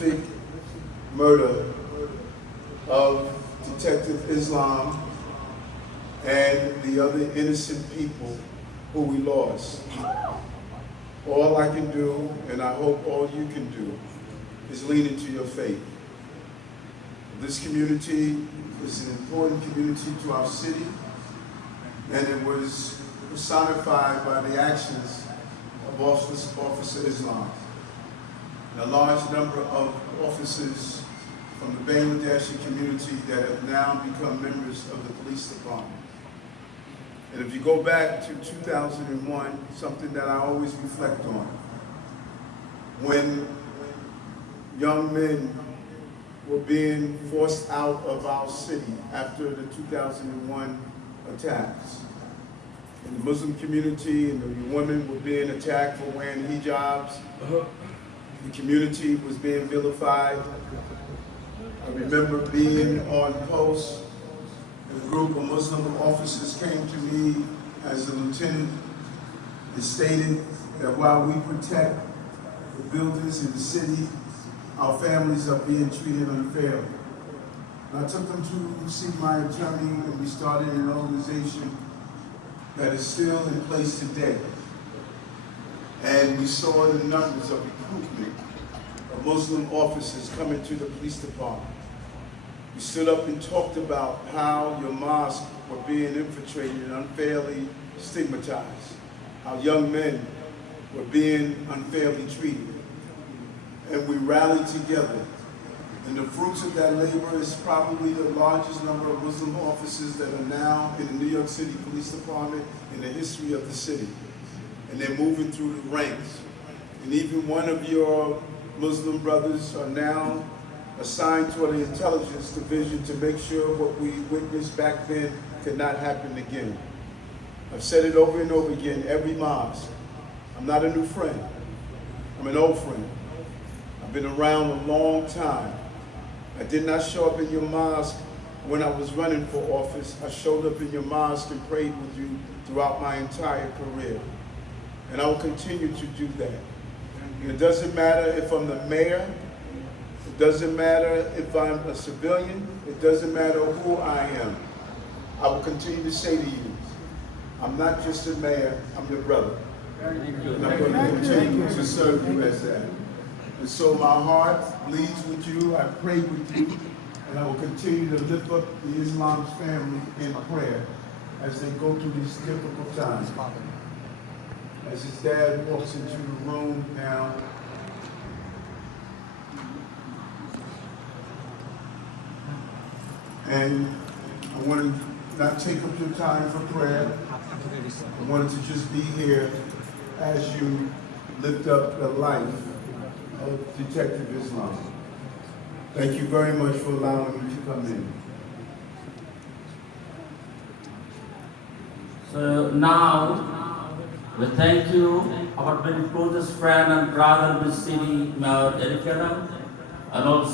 horrific murder of Detective Islam and the other innocent people who we lost. All I can do, and I hope all you can do, is lean into your faith. This community is an important community to our city, and it was personified by the actions of Officer Islam. And a large number of officers from the Bangladeshi community that have now become members of the police department. And if you go back to 2001, something that I always reflect on, when young men were being forced out of our city after the 2001 attacks. And the Muslim community and the women were being attacked for wearing hijabs. The community was being vilified. I remember being on post, and a group of Muslim officers came to me as a lieutenant and stated that while we protect the buildings in the city, our families are being treated unfairly. And I took them to see my attorney, and we started an organization that is still in place today. And we saw the numbers of recruitment of Muslim officers coming to the police department. We stood up and talked about how your mosques were being infiltrated and unfairly stigmatized, how young men were being unfairly treated. And we rallied together. And the fruits of that labor is probably the largest number of Muslim officers that are now in the New York City Police Department in the history of the city. And they're moving through the ranks. And even one of your Muslim brothers are now assigned to the intelligence division to make sure what we witnessed back then could not happen again. I've said it over and over again, every mosque. I'm not a new friend. I'm an old friend. I've been around a long time. I did not show up in your mosque when I was running for office. I showed up in your mosque and prayed with you throughout my entire career. And I will continue to do that. And it doesn't matter if I'm the mayor. It doesn't matter if I'm a civilian. It doesn't matter who I am. I will continue to say to you, I'm not just a mayor, I'm your brother. And I'm going to continue to serve you as that. And so my heart bleeds with you, I pray with you, and I will continue to lift up the Islam's family in prayer as they go through these difficult times. As his dad walks into the room now, and I want to not take up your time for prayer. I wanted to just be here as you lift up the life of Detective Islam. Thank you very much for allowing me to come in. So now, we thank you, our very closest friend and brother, Miss City Mayor Eric Adam, and also